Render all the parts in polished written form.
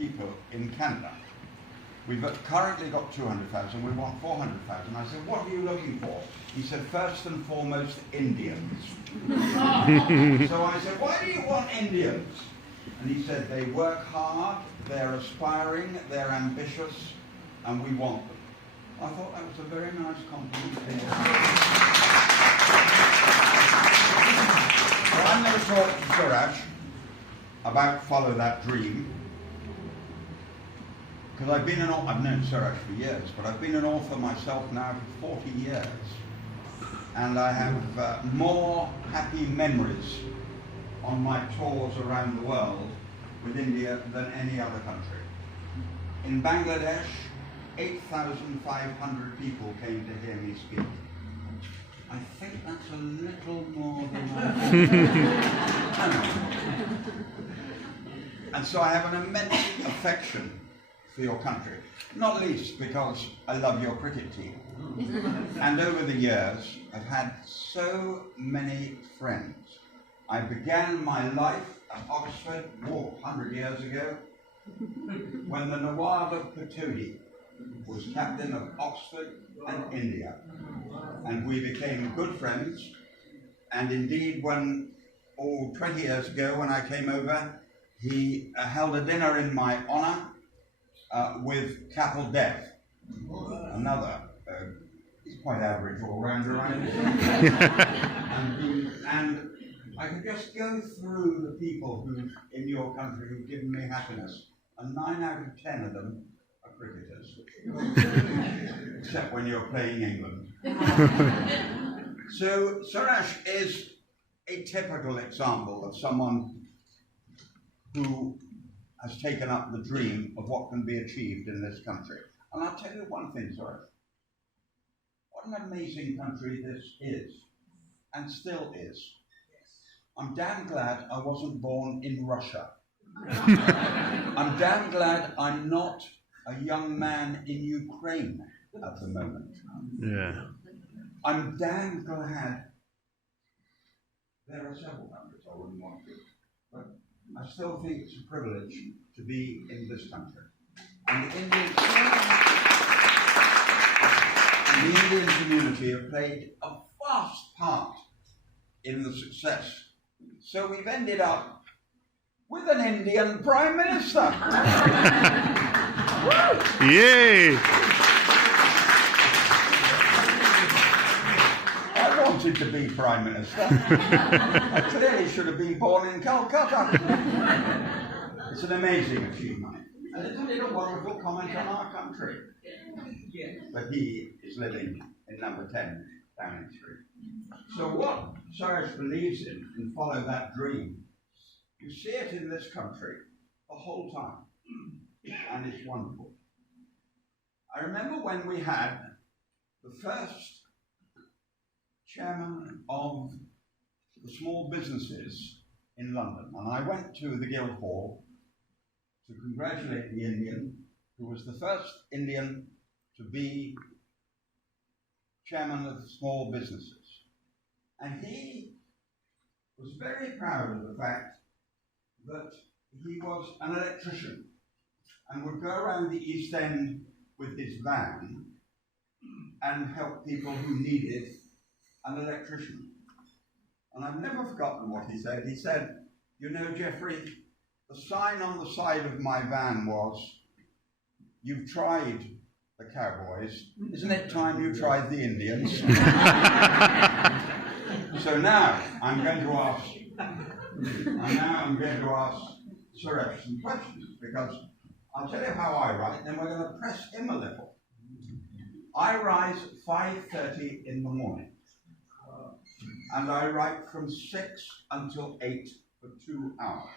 people in Canada. We've currently got 200,000, we want 400,000. I said, what are you looking for? He said, first and foremost, Indians. So I said, why do you want Indians? And he said, they work hard, they're aspiring, they're ambitious, and we want them. I thought that was a very nice compliment. So I'm going to talk to Suresh about Follow That Dream. Because I've known Suresh for years, but I've been an author myself now for 40 years. And I have more happy memories on my tours around the world with India than any other country. In Bangladesh, 8,500 people came to hear me speak. I think that's a little more than I think. And so I have an immense affection for your country, not least because I love your cricket team. And over the years, I've had so many friends. I began my life at Oxford, 100 years ago, when the Nawab of Patodi was captain of Oxford and India. And we became good friends. And indeed, 20 years ago, when I came over, he held a dinner in my honor with Capel Death, another, he's quite average all round around and I could just go through the people who in your country who've given me happiness, and 9 out of 10 of them are cricketers, except when you're playing England. So Suresh is a typical example of someone who has taken up the dream of what can be achieved in this country. And I'll tell you one thing, Suresh. What an amazing country this is, and still is. I'm damn glad I wasn't born in Russia. I'm damn glad I'm not a young man in Ukraine at the moment. Yeah. I'm damn glad there are several countries I wouldn't want to, but I still think it's a privilege to be in this country. And the Indian community have played a vast part in the success. So we've ended up with an Indian Prime Minister. Yay! I wanted to be Prime Minister. I clearly should have been born in Calcutta. It's an amazing achievement. And isn't it a wonderful comment on our country? But he is living in number 10 Downing Street. So what Suresh believes in Follow That Dream, you see it in this country the whole time. And it's wonderful. I remember when we had the first chairman of the small businesses in London, and I went to the Guildhall to congratulate the Indian who was the first Indian to be chairman of small businesses. And he was very proud of the fact that he was an electrician and would go around the East End with his van and help people who needed an electrician. And I've never forgotten what he said. He said, you know, Geoffrey, the sign on the side of my van was, you've tried the cowboys, isn't it time you tried the Indians? So now I'm going to ask Suresh some questions, because I'll tell you how I write, then we're going to press him a little. I rise at 5:30 in the morning, and I write from 6 until 8 for 2 hours.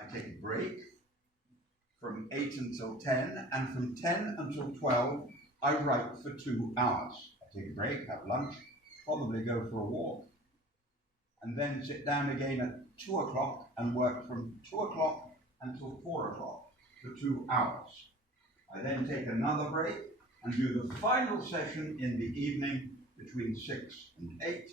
I take a break from 8 until 10, and from 10 until 12, I write for 2 hours. I take a break, have lunch, probably go for a walk, and then sit down again at 2 o'clock and work from 2 o'clock until 4 o'clock for 2 hours. I then take another break and do the final session in the evening between 6 and 8,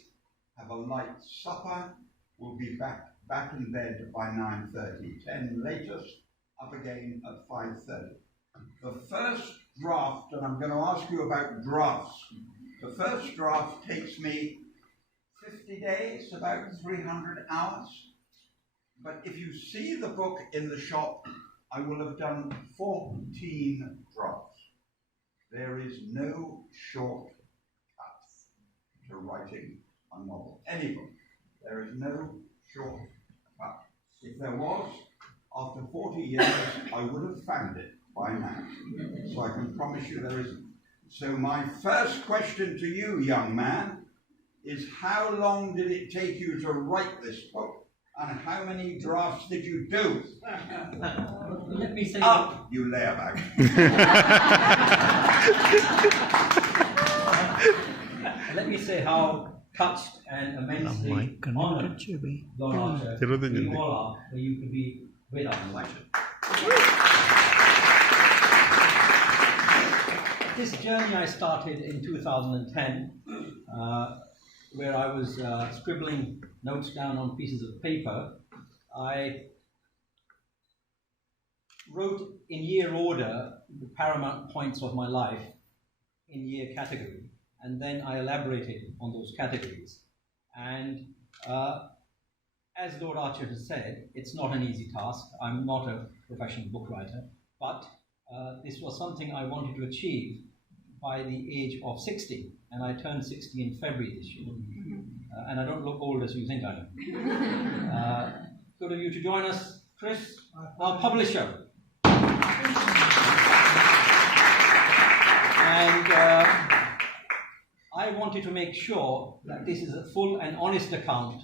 have a light supper, we'll be back in bed by 9:30, 10 latest, up again at 5:30. The first draft, and I'm going to ask you about drafts. The first draft takes me 50 days, about 300 hours. But if you see the book in the shop, I will have done 14 drafts. There is no shortcut to writing a novel. Any book. There is no shortcut. If there was, after 40 years, I would have found it by now. So I can promise you there isn't. So my first question to you, young man, is how long did it take you to write this book? And how many drafts did you do? Let me say Up, you layabout. Let me say how touched and immensely honored, Lord Archer, you all are for you to be with us. This journey I started in 2010, where I was scribbling notes down on pieces of paper. I wrote in year order the paramount points of my life in year category, and then I elaborated on those categories. And as Lord Archer has said, it's not an easy task. I'm not a professional book writer, but this was something I wanted to achieve by the age of 60, and I turned 60 in February this year. And I don't look old as you think I am. Good of you to join us, Chris, our publisher. And I wanted to make sure that this is a full and honest account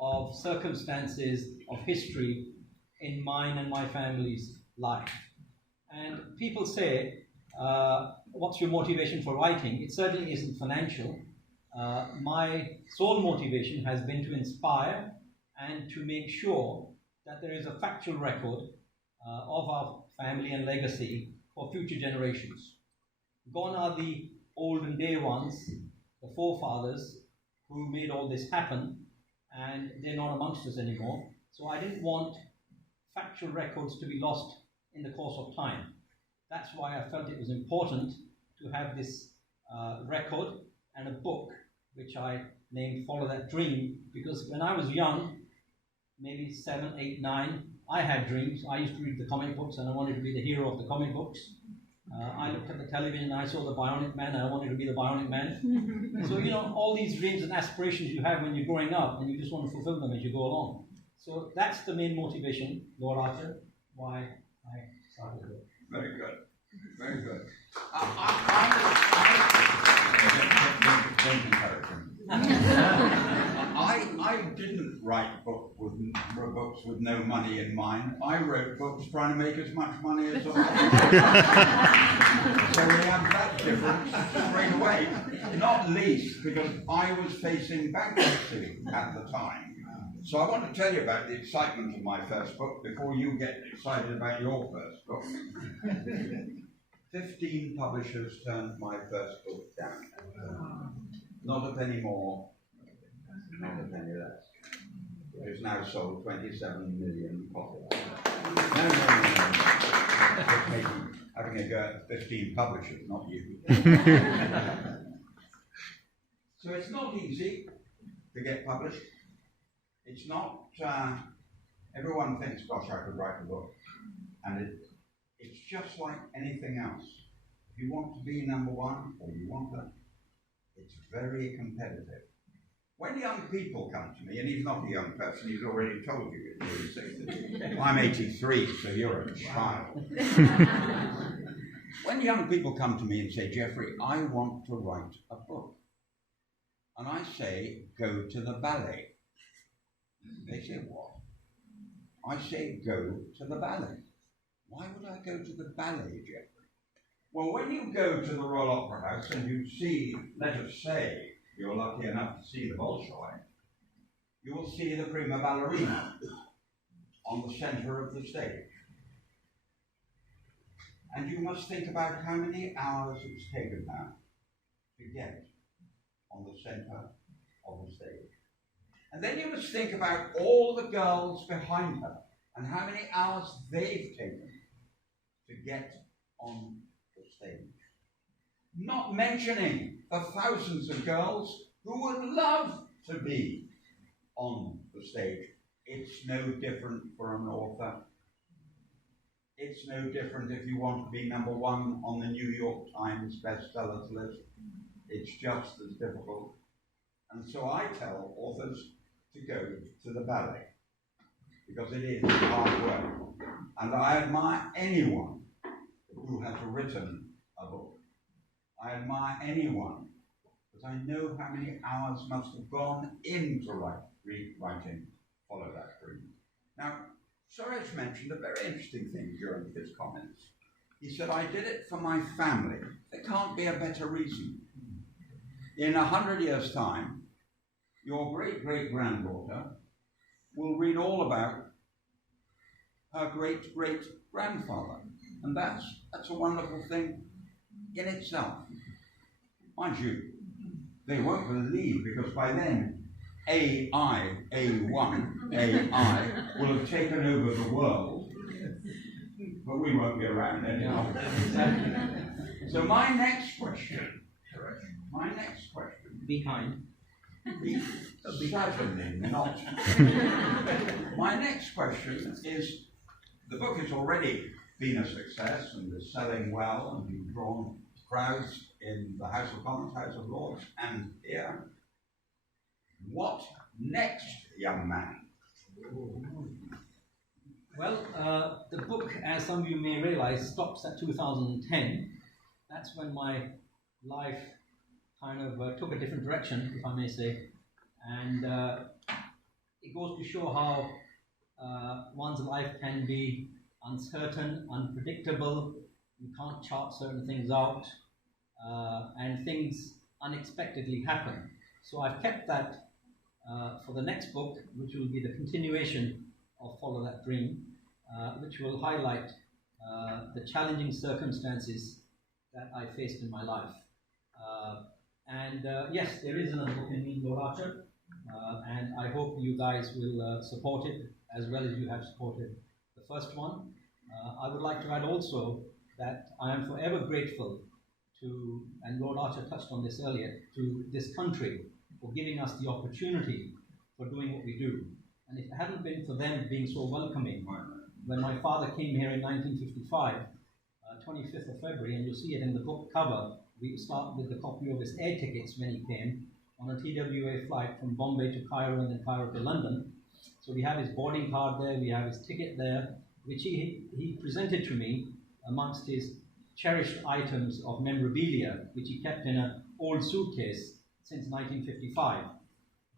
of circumstances of history in mine and my family's life. And people say, what's your motivation for writing? It certainly isn't financial. My sole motivation has been to inspire and to make sure that there is a factual record of our family and legacy for future generations. Gone are the olden day ones, the forefathers who made all this happen, and they're not amongst us anymore. So I didn't want factual records to be lost in the course of time. That's why I felt it was important to have this record and a book which I named Follow That Dream, because when I was young, maybe 7, 8, 9, I had dreams. I used to read the comic books and I wanted to be the hero of the comic books. I looked at the television and I saw the Bionic Man and I wanted to be the Bionic Man. So, you know, all these dreams and aspirations you have when you're growing up, and you just want to fulfill them as you go along. So that's the main motivation, Lord Archer, why I started it. Very good. Very good. I didn't write books with no money in mind. I wrote books trying to make as much money as possible. So we have that difference straight away. Not least because I was facing bankruptcy at the time. So I want to tell you about the excitement of my first book before you get excited about your first book. 15 publishers turned my first book down. Not a penny more, not a penny less. It has now sold 27 million copies. No. Just having a go at 15 publishers, not you. So it's not easy to get published. It's not, everyone thinks, gosh, I could write a book. And it's just like anything else. If you want to be number one, or you want that, it's very competitive. When young people come to me, and he's not a young person, he's already told you he's 60. I'm 83, so you're a child. When young people come to me and say, Geoffrey, I want to write a book. And I say, go to the ballet. They say, what? I say, go to the ballet. Why would I go to the ballet, Geoffrey? Well, when you go to the Royal Opera House and you see, let us say, you're lucky enough to see the Bolshoi, you will see the prima ballerina on the center of the stage. And you must think about how many hours it's taken her to get on the center of the stage. And then you must think about all the girls behind her and how many hours they've taken to get on the stage. Not mentioning the thousands of girls who would love to be on the stage. It's no different for an author. It's no different if you want to be number one on the New York Times bestsellers list. It's just as difficult. And so I tell authors to go to the ballet, because it is hard work. And I admire anyone who has written a book. I admire anyone, because I know how many hours must have gone into writing Follow That Dream. Now, Suresh mentioned a very interesting thing during his comments. He said, I did it for my family. There can't be a better reason. In 100 years' time, your great-great-granddaughter will read all about her great-great-grandfather. And that's a wonderful thing in itself. Mind you, they won't believe, because by then, AI will have taken over the world, but we won't be around anymore. So my next question, Be kind. Certainly not. My next question is, the book has already been a success and is selling well and you've drawn crowds in the House of Commons, House of Lords, and here. What next, young man? Well, the book, as some of you may realize, stops at 2010. That's when my life kind of took a different direction, if I may say. And it goes to show how one's life can be uncertain, unpredictable. You can't chart certain things out, and things unexpectedly happen. So I've kept that for the next book, which will be the continuation of Follow That Dream, which will highlight the challenging circumstances that I faced in my life. Yes, there is another book in me, Lord Archer, and I hope you guys will support it as well as you have supported the first one. I would like to add also that I am forever grateful to, and Lord Archer touched on this earlier, to this country for giving us the opportunity for doing what we do. And if it hadn't been for them being so welcoming, when my father came here in 1955, 25th of February, and you'll see it in the book cover, we start with the copy of his air tickets when he came on a TWA flight from Bombay to Cairo and then Cairo to London. So we have his boarding card there, we have his ticket there, which he presented to me amongst his cherished items of memorabilia, which he kept in an old suitcase since 1955.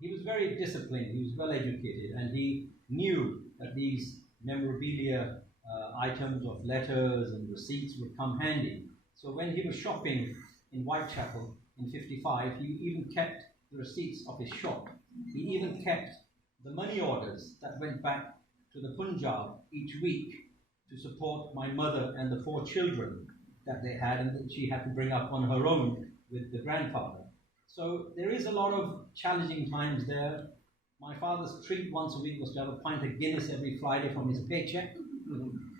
He was very disciplined, he was well educated, and he knew that these memorabilia items of letters and receipts would come handy. So when he was shopping in Whitechapel in 55, he even kept the receipts of his shop. He even kept the money orders that went back to the Punjab each week to support my mother and the 4 children that they had and that she had to bring up on her own with the grandfather. So there is a lot of challenging times there. My father's treat once a week was to have a pint of Guinness every Friday from his paycheck.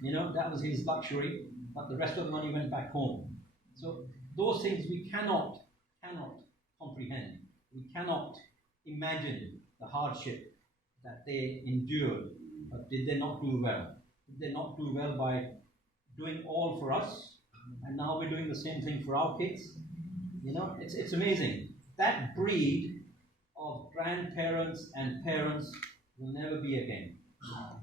You know, that was his luxury, but the rest of the money went back home. So those things we cannot comprehend. We cannot imagine the hardship that they endured. But did they not do well? Did they not do well by doing all for us? And now we're doing the same thing for our kids. You know, it's amazing. That breed of grandparents and parents will never be again.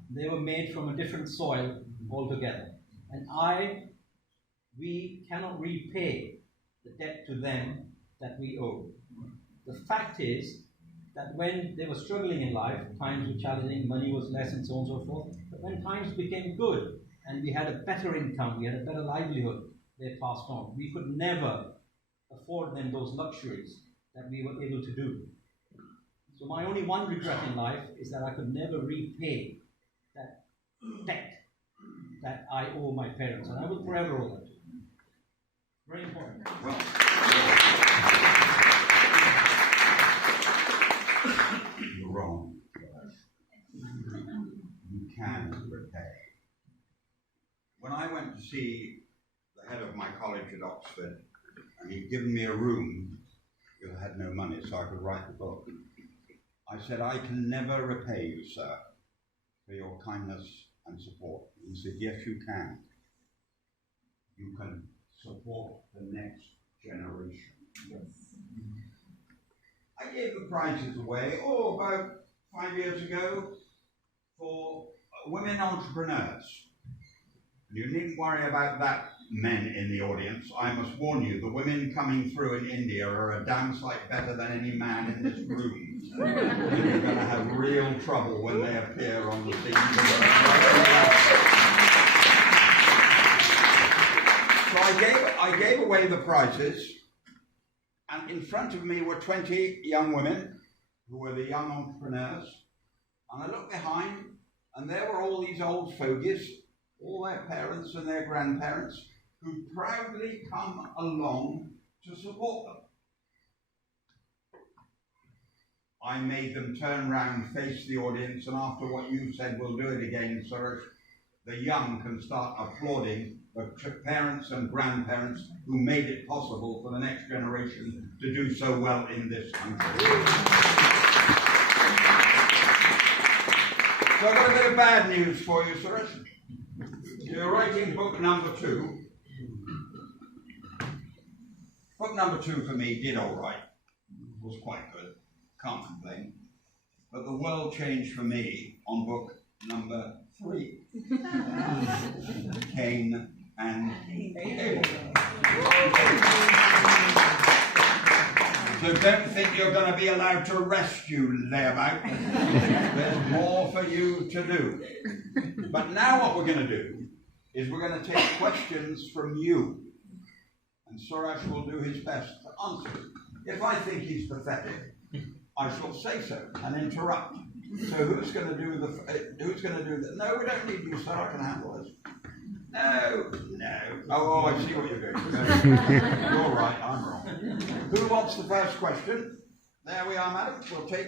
They were made from a different soil altogether. And we cannot repay the debt to them that we owe. The fact is that when they were struggling in life, times were challenging, money was less and so on and so forth, but when times became good and we had a better income, we had a better livelihood, they passed on. We could never afford them those luxuries that we were able to do. So my only one regret in life is that I could never repay that debt that I owe my parents, and I will forever owe that to them. Very important. Well, you're wrong. You can repay I went to see the head of my college at Oxford, and he'd given me a room, because I had no money, so I could write the book. I said, I can never repay you, sir, for your kindness and support. He said, yes, you can. You can support the next generation. Yes. I gave the prizes away, about 5 years ago, for women entrepreneurs. You needn't worry about that, men in the audience. I must warn you, the women coming through in India are a damn sight better than any man in this room. And you're going to have real trouble when they appear on the scene. So I gave away the prizes, and in front of me were 20 young women who were the young entrepreneurs. And I looked behind, and there were all these old fogies, all their parents and their grandparents, who proudly come along to support them. I made them turn round, face the audience, and after what you said, we'll do it again, Suresh, the young can start applauding the parents and grandparents who made it possible for the next generation to do so well in this country. So I've got a bit of bad news for you, Suresh. You're writing book number 2. Book number 2 for me did all right. It was quite good. Can't complain. But the world changed for me on book number 3. Cain and Abel. So don't think you're going to be allowed to rest, you layabout. There's more for you to do. But now what we're going to do is we're going to take questions from you. And Suresh will do his best to answer. If I think he's pathetic, I shall say so and interrupt. So who's going to do the, no, we don't need you, sir, I can handle this. No. Oh, I see what you're doing. You're right, I'm wrong. Who wants the first question? There we are, madam. We'll take